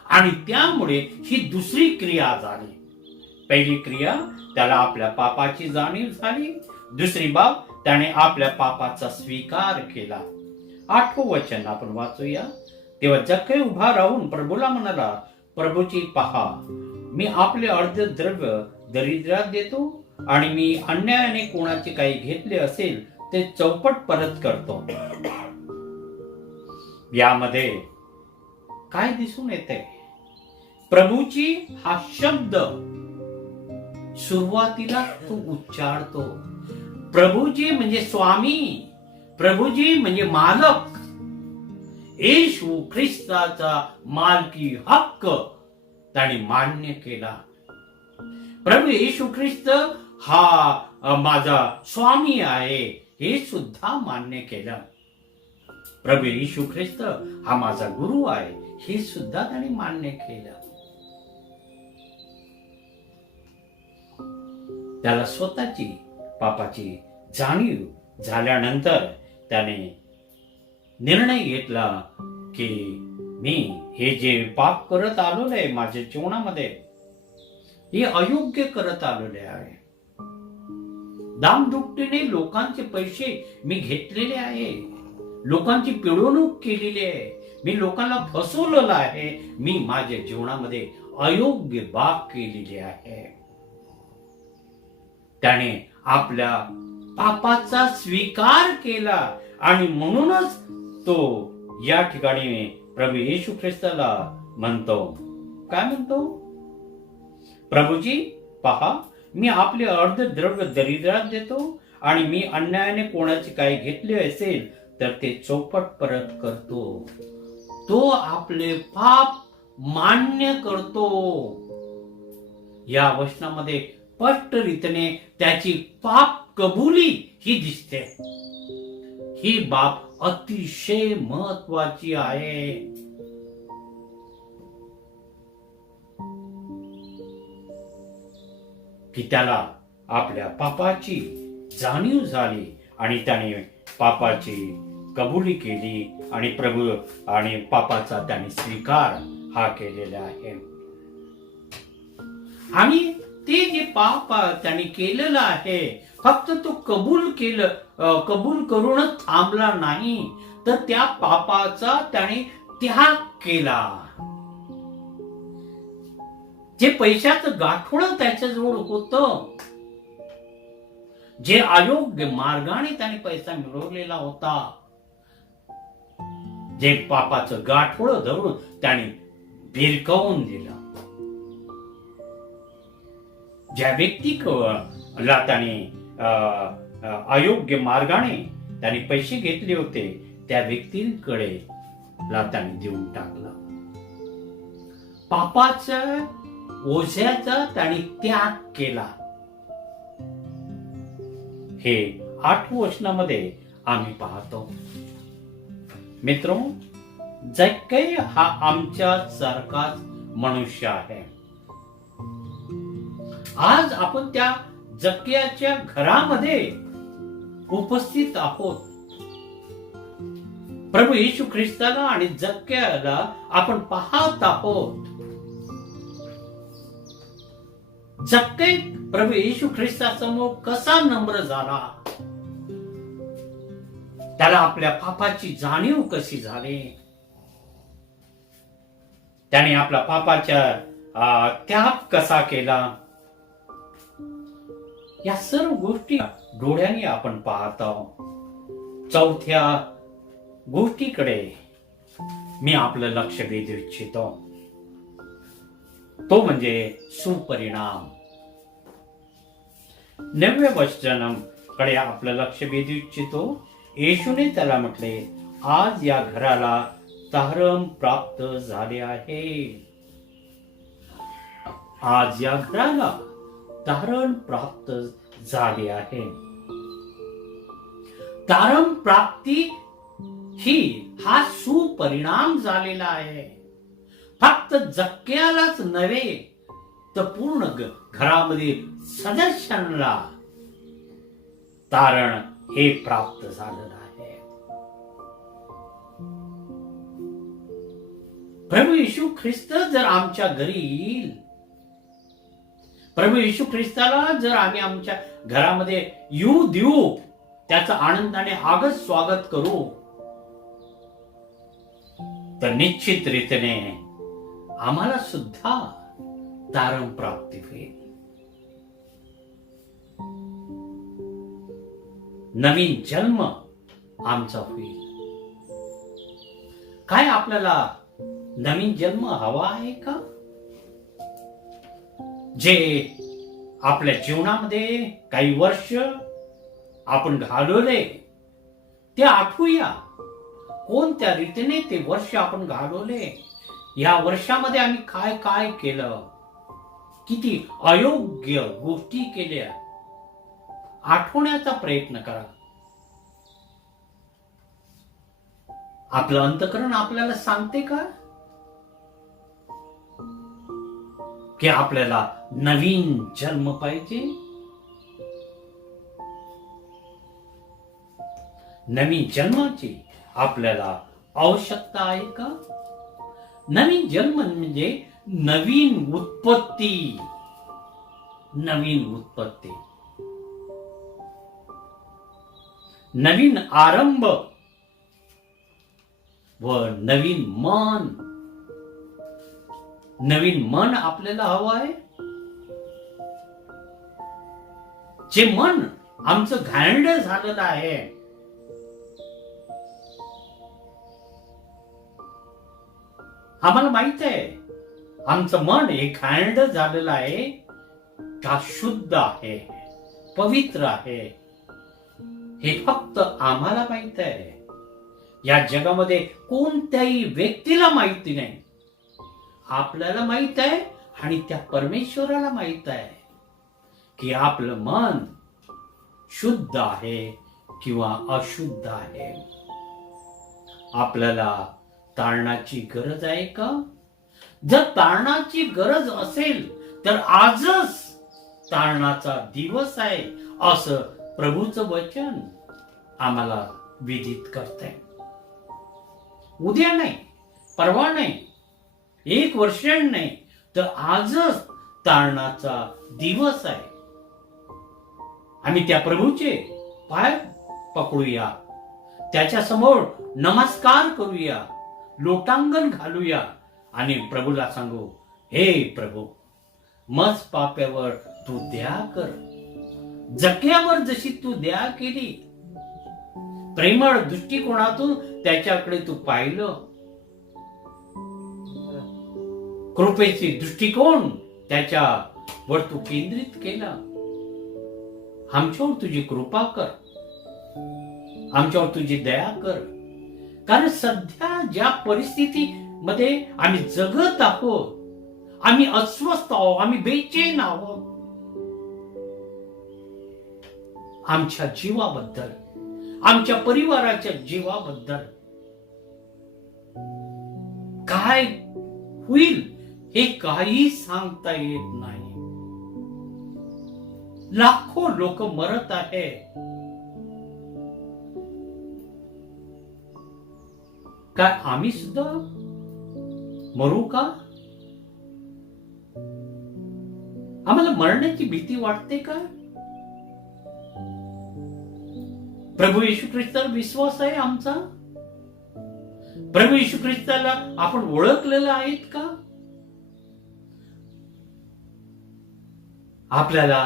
आणि त्यामुळे ही दुसरी क्रिया झाली. पहिली क्रिया, त्याला आपल्या पापाची जाणीव झाली. दुसरी बाब, त्याने आपल्या पापाचा स्वीकार केला. 8वं वचन आपण वाचूया. तेव्हा जक्कय उभा राहून प्रभूला म्हणाला, प्रभूची पहा, मी आपले अर्धे द्रव्य दरिद्रात देतो आणि मी अन्यायाने कोणाचे काही घेतले असेल ते चौपट परत करतो. यामध्ये काय दिसून येते? प्रभूची हा शब्द सुरुवातीला तो उच्चारतो. प्रभूजी म्हणजे स्वामी, प्रभूजी म्हणजे मालक. येशू ख्रिस्ताचा मालकी हक्क त्याने मान्य केला. प्रभू येशू ख्रिस्त हा माझा स्वामी आहे हे सुद्धा मान्य केलं. प्रभू येशू ख्रिस्त हा माझा गुरु आहे हे सुद्धा त्याने मान्य केलं. त्याला स्वतःची पापाची जाणीव झाल्यानंतर त्याने निर्णय घेतला की मी हे जे पाप करत आलेलो आहे माझ्या जीवनामध्ये, हे अयोग्य करत आलेले आहे. दामदुपटीने लोकांचे पैसे मी घेतलेले आहे, लोकांची पिळवणूक केलेली आहे, मी लोकांना फसवलेलं आहे, मी माझ्या जीवनामध्ये अयोग्य बाब केलेली आहे. त्याने आपल्या पापाचा स्वीकार केला आणि म्हणूनच तो या ठिकाणी प्रभू येशू ख्रिस्ताला म्हणतो, काय म्हणतो? प्रभूजी पहा, मी आपले अर्ध द्रव्य दरिद्रात देतो आणि मी अन्यायाने कोणाचे काही घेतले असेल तर ते चौपट परत करतो. तो आपले पाप मान्य करतो. या वचनामध्ये स्पष्ट रीतीने त्याची पाप कबुली ही दिसते. ही बाब अतिशय महत्वाची आहे. की त्याला आपल्या पापाची जाणीव झाली आणि त्याने पापाची कबुली केली आणि प्रभू आणि पापाचा त्याने स्वीकार हा केलेला आहे. आणि ते जे पाप त्याने केलेलं आहे, फक्त तो कबूल करूनच थांबला नाही, तर त्या पापाचा त्याने त्याग केला. जे पैशाचं गाठोडं त्याच्याजवळ होतं, जे अयोग्य मार्गाने त्याने पैसा मिळवलेला होता, जे पापाचं गाठोडं धरून त्याने भिरकावून दिलं, ज्या व्यक्तीला त्याने अयोग्य मार्गाने त्याने पैसे घेतले होते त्या व्यक्तीकडे त्याने देऊन टाकला. पापाच्या ओझ्याचा त्याने त्याग केला. हे 8व्या वचनामध्ये आम्ही पाहतो. मित्रांनो, जक्कय हा आमच्या सारखाच मनुष्य आहे. आज आपण त्या जक्क्याच्या घरामध्ये उपस्थित आहोत. प्रभू येशू ख्रिस्ताला आणि जक्क्याला आपण पाहत आहोत. जक्कय प्रभू येशू ख्रिस्तासमोर कसा नम्र झाला, त्याला आपल्या पापाची जाणीव कशी झाली, त्याने आपल्या पापाच्या त्याग कसा केला, या सर्व गोष्टी डोळ्यांनी आपण पाहत आहोत. चौथ्या गोष्टीकडे मी आपलं लक्ष वेधू इच्छितो, तो म्हणजे सुपरिणाम. 9व्या वचनाकडे आपलं लक्ष वेधू इच्छितो. येशूने त्याला म्हटले, आज या घराला तारण प्राप्त झाले आहे. आज या घराला तारण प्राप्त झाले आहे. तारण प्राप्ती हा सुपरिणाम झालेला आहे. फक्त जक्क्यालाच नव्हे तर पूर्ण घरामध्ये सदस्यांना तारण हे प्राप्त झालेलं आहे. प्रभू येशू ख्रिस्त जर आमच्या घरी येईल, प्रभू येशू ख्रिस्ताला जर आम्ही आमच्या घरामध्ये येऊ देऊ, त्याचं आनंदाने आगत स्वागत करू, तर निश्चित रीतीने आम्हाला सुद्धा तारण प्राप्ती होईल. नवीन जन्म आमचा होईल. काय आपल्याला नवीन जन्म हवा आहे का? जे आपल्या जीवनामध्ये काही वर्ष आपण घालवले ते आठवूया. कोणत्या रीतीने ते वर्ष आपण घालवले, या वर्षामध्ये आम्ही काय काय केलं, किती अयोग्य गोष्टी केल्या, आठवण्याचा प्रयत्न करा. आपलं अंतःकरण आपल्याला सांगते का की आपल्याला नवीन जन्म पाहिजे? नवीन जन्माची आपल्याला आवश्यकता आहे का? नवीन जन्म म्हणजे नवीन उत्पत्ती. नवीन उत्पत्ती, नवीन आरंभ व नवीन मन. नवीन मन आपल्याला हवं आहे. जे मन आमचं घाणेरडं झालेलं आहे, आम्हाला माहित आहे आमचं मन हे घाणेरडं झालेलं आहे का शुद्ध आहे, पवित्र आहे, हे फक्त आम्हाला माहित आहे. या जगामध्ये कोणत्याही व्यक्तीला माहिती नाही. आपल्याला माहित आहे आणि त्या परमेश्वराला माहित आहे की आपलं मन शुद्ध आहे किंवा अशुद्ध आहे. आपल्याला तारणाची गरज आहे का? जर तारणाची गरज असेल तर आजच तारणाचा दिवस आहे, असं प्रभूचं वचन आम्हाला विदित करतंय. उद्या नाही, परवा नाही, 1 वर्ष नाही, तर आजच तारणाचा दिवस आहे. आम्ही त्या प्रभूचे पाय पकडूया, त्याच्या समोर नमस्कार करूया, लोटांगण घालूया आणि प्रभूला सांगू, हे प्रभू, मज पाप्यावर तू दया कर. जक्क्यावर जशी तू दया केली, प्रेमळ दृष्टिकोनातून त्याच्याकडे तू पाहिलं, कृपेची दृष्टिकोन त्याच्यावर तू केंद्रित केला. आमच्यावर तुझी कृपा कर, आमच्यावर तुझी दया कर. कारण सध्या ज्या परिस्थितीमध्ये आम्ही जगत आहोत, आम्ही अस्वस्थ आहोत, आम्ही बेचैन आहोत. आमच्या जीवाबद्दल, आमच्या परिवाराच्या जीवाबद्दल काय होईल हे काही सांगता येत नाही. लाखो लोक मरत आहे. काय आम्ही सुद्धा मरू का? आम्हाला मरण्याची भीती वाटते का? प्रभू येशू ख्रिस्तावर विश्वास आहे आमचा? प्रभू येशू ख्रिस्ताला आपण ओळखलेलं आहेत का? आपल्याला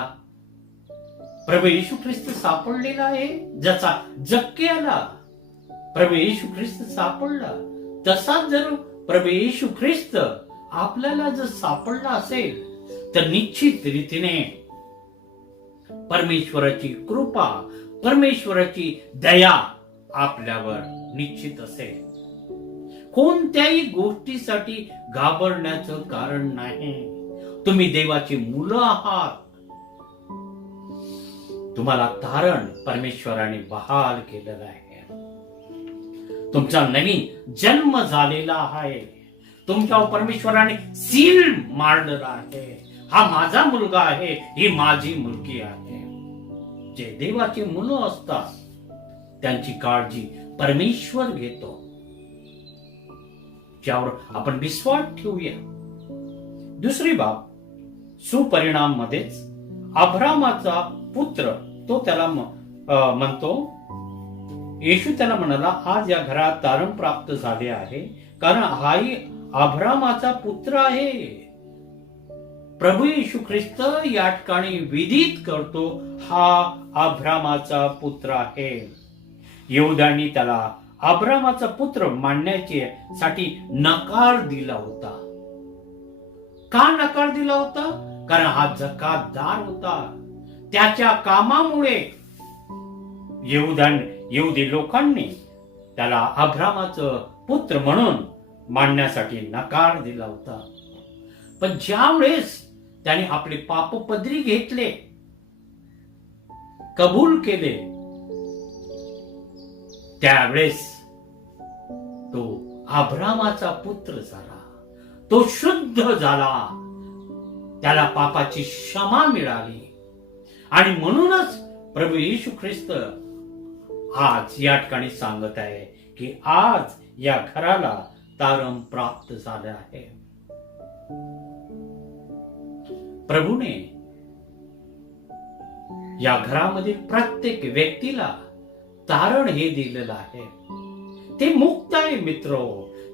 प्रभू येशू ख्रिस्त सापडलेला आहे. जसा जक्कियाला प्रभू येशू ख्रिस्त सापडला, तसाच जर प्रभू येशू ख्रिस्त आपल्याला जर सापडला असेल तर निश्चित रीतीने परमेश्वराची कृपा, परमेश्वराची दया आपल्यावर निश्चित असेल. कोणत्याही गोष्टीसाठी घाबरण्याचं कारण नाही. तुम्ही देवाची मुलं आहात. तुम्हाला तारण परमेश्वराने बहाल केलेलं आहे. तुमचा नवीन जन्म झालेला आहे. तुमच्यावर परमेश्वराने सील मारलेला आहे. हा माझा मुलगा आहे, ही माझी मुलगी आहे. जे देवाची मुलं असतात त्यांची काळजी परमेश्वर घेतो. ज्यावर आपण विश्वास ठेवूया. दुसरी बाब, सुपरिणाम मध्येच अब्रामाचा पुत्र तो त्याला म्हणतो, येशू त्याला म्हणाला, आज या घरात तारण प्राप्त झाले आहे, कारण हाही अब्रामाचा पुत्र आहे. प्रभू येशू ख्रिस्त या ठिकाणी विदित करतो, हा अब्रामाचा पुत्र आहे. यहूदांनी त्याला अब्रामाचा पुत्र मानण्यासाठी नकार दिला होता. का नकार दिला होता? कारण हा जकातदार होता. त्याच्या कामामुळे यहूदी लोकांनी त्याला अब्रामाचं पुत्र म्हणून मानण्यासाठी नकार दिला होता. पण ज्या वेळेस त्याने आपले पाप पदरी घेतले, कबूल केले, त्यावेळेस तो अब्रामाचा पुत्र झाला. तो शुद्ध झाला. त्याला पापाची क्षमा मिळाली. आणि म्हणूनच प्रभू येशू ख्रिस्त आज या ठिकाणी सांगत आहे की आज या घराला तारण प्राप्त झालं आहे. प्रभूने या घरामधील प्रत्येक व्यक्तीला तारण हे दिलेलं आहे. ते मुक्त आहे मित्र.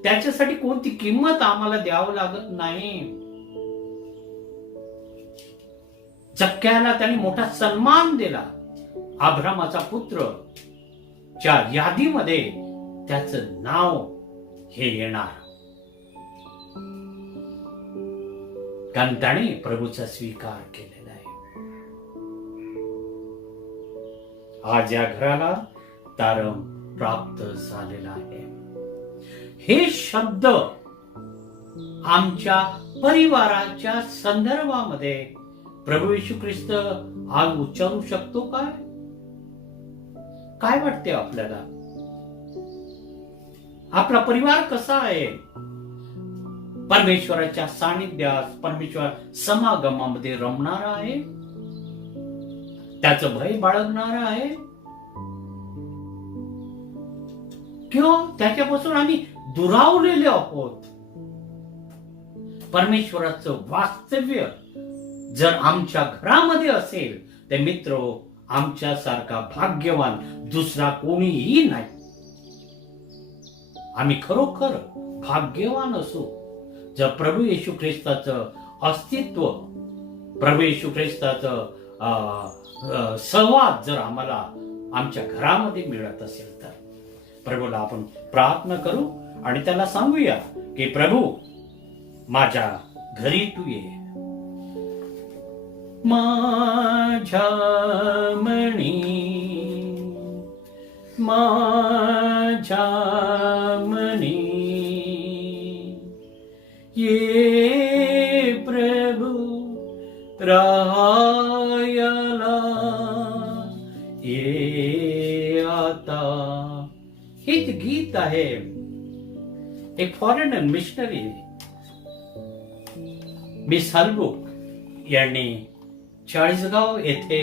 त्याच्यासाठी कोणती किंमत आम्हाला द्यावं लागत नाही. जक्क्याला त्याने मोठा सन्मान दिला. अब्रामाचा पुत्र च्या यादीमध्ये त्याचं नाव हे येणार, कारण त्याने प्रभूचा स्वीकार केलेला आहे. आज या घराला तारण प्राप्त झालेला आहे. हे शब्द आमच्या परिवाराच्या संदर्भामध्ये प्रभू येशू ख्रिस्त आज उच्चारू शकतो काय? काय वाटते आपल्याला? आपला परिवार कसा आहे? परमेश्वराच्या सानिध्यात, परमेश्वर समागमामध्ये रमणारा आहे? त्याचं भय बाळगणारा आहे? किंवा त्याच्यापासून आम्ही दुरावलेले आहोत? परमेश्वराचं वास्तव्य जर आमच्या घरामध्ये असेल तर मित्र, आमच्यासारखा भाग्यवान दुसरा कोणीही नाही. आम्ही खरोखर भाग्यवान असू जर प्रभू येशू ख्रिस्ताचं अस्तित्व, प्रभू येशू ख्रिस्ताचं सहवास जर आम्हाला आमच्या घरामध्ये मिळत असेल तर. प्रभूला आपण प्रार्थना करू आणि त्याला सांगूया की प्रभू, माझ्या घरी तू ये. माझ्या मणी, माझ्या मणी ये प्रभू राहायला ये आता. हे गीत आहे एक फॉरेनर मिशनरी मिस हलबुक यांनी चाळीसगाव येथे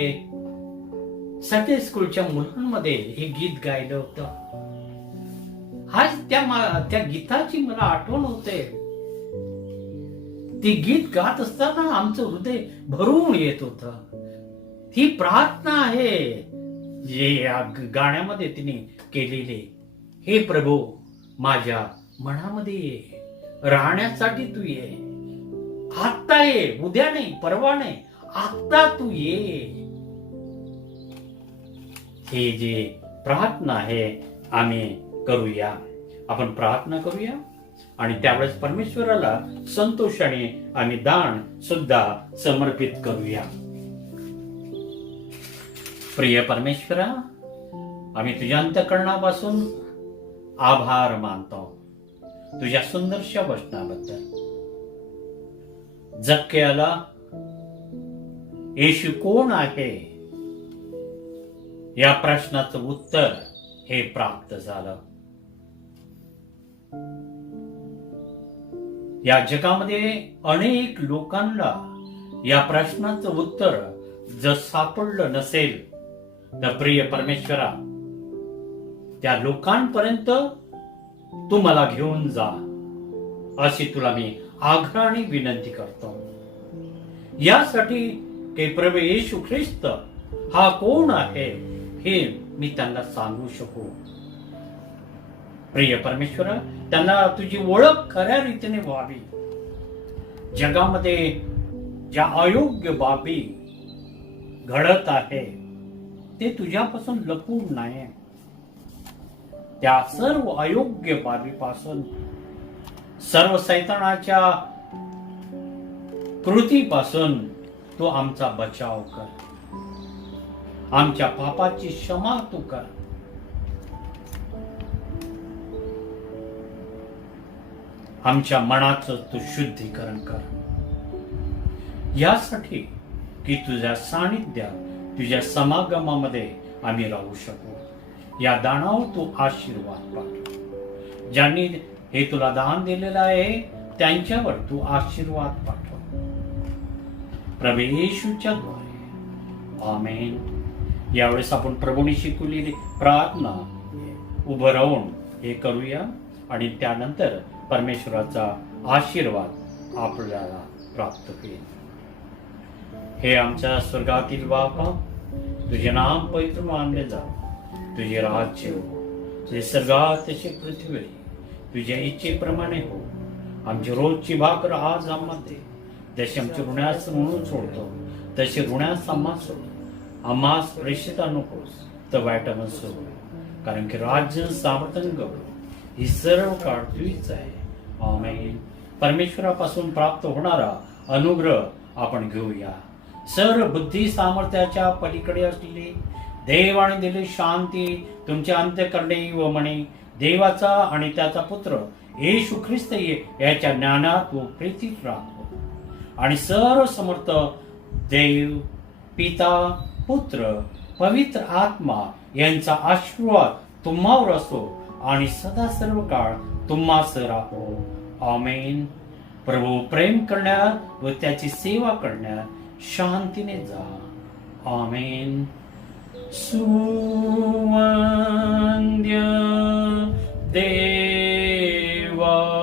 संडे स्कूलच्या मुलांमध्ये हे गीत गायलं होतं. आज त्या गीताची मला आठवण होते. ती गीत गात असताना आमचं हृदय भरून येत होत. ही प्रार्थना आहे जे या गाण्यामध्ये तिने केलेली. हे प्रभू, माझ्या मनामध्ये ये, राहण्यासाठी तू ये. आत्ता ये, उद्या नाही, परवा नाही, आत्ता तू ये. हे जे प्रार्थना आहे आम्ही करूया. आपण प्रार्थना करूया आणि त्यावेळेस परमेश्वराला संतोषाने आम्ही दान सुद्धा समर्पित करूया. प्रिय परमेश्वरा, आम्ही तुझ्या अंतःकरणापासून आभार मानतो तुझ्या सुंदरशा वचनाबद्दल. जक्क्याला येशू कोण आहे या प्रश्नाचं उत्तर हे प्राप्त झालं. या जगामध्ये अनेक लोकांना या प्रश्नाचं उत्तर जर सापडलं नसेल तर प्रिय परमेश्वरा, त्या लोकांपर्यंत तू मला घेऊन जा अशी तुला मी आग्रहाने विनंती करतो. यासाठी की प्रभू येशू ख्रिस्त हा कोण आहे हे मी त्यांना सांगू शकू. प्रिय परमेश्वरा, त्यांना तुझी ओळख खऱ्या रीतीने व्हावी. जगामध्ये ज्या अयोग्य बाबी घडत आहे ते तुझ्यापासून लपून नाही. त्या सर्व अयोग्य बाबीपासून, सर्व सैतानाच्या कृतीपासून तू आमचा बचाव कर. आमच्या पापाची क्षमा तू कर. आमच्या मनाचं तू शुद्धीकरण कर. यासाठी की तुझ्या सानिध्यात, तुझ्या समागमामध्ये आम्ही राहू शकू. या दानावर तू आशीर्वाद पाठव. ज्यांनी हे तुला दान दिलेलं आहे त्यांच्यावर तू आशीर्वाद पाठव. प्रभू येशूच्या द्वारे आमेन. यावेळेस आपण प्रभूने शिकवलेली प्रार्थना उभं राहून हे करूया आणि त्यानंतर परमेश्वराचा आशीर्वाद आपल्याला प्राप्त होईल. हे आमच्या स्वर्गातील बापा, तुझे नाम पवित्र मानले जा. तुझे राज्य हो, तुझे स्वर्गात तसे पृथ्वीवर तुझ्या इच्छेप्रमाणे हो. आमची रोजची भाकर आज आम्हाला दे. जसे आमचे ऋणास म्हणून सोडतो तसे ऋणास आम्हा सोड. आम्हास प्रेषिता नकोस तर वाईटानं सोड. कारण की राज्य, सामर्थ्य, गौरव ही सर्व काळ तुझीच आहे. आमेन. परमेश्वरापासून प्राप्त होणारा अनुग्रह आपण घेऊया. सर्व बुद्धी सामर्थ्याच्या पलीकडे असलेली देवाने दिलेली शांती तुमच्या अंतःकरणी व मनी देवाचा आणि त्याचा पुत्र येशू ख्रिस्त याच्या ज्ञानात व प्रीतीत राहतो. आणि सर्व समर्थ देव, पिता, पुत्र, पवित्र आत्मा यांचा आशीर्वाद तुम्हावर असो आणि सदा सर्व काळ तुम्हास राहो. आमेन. प्रभू प्रेम करण्यात व त्याची सेवा करण्यात शांतीने जा. आमेन. सुवंद्य देवा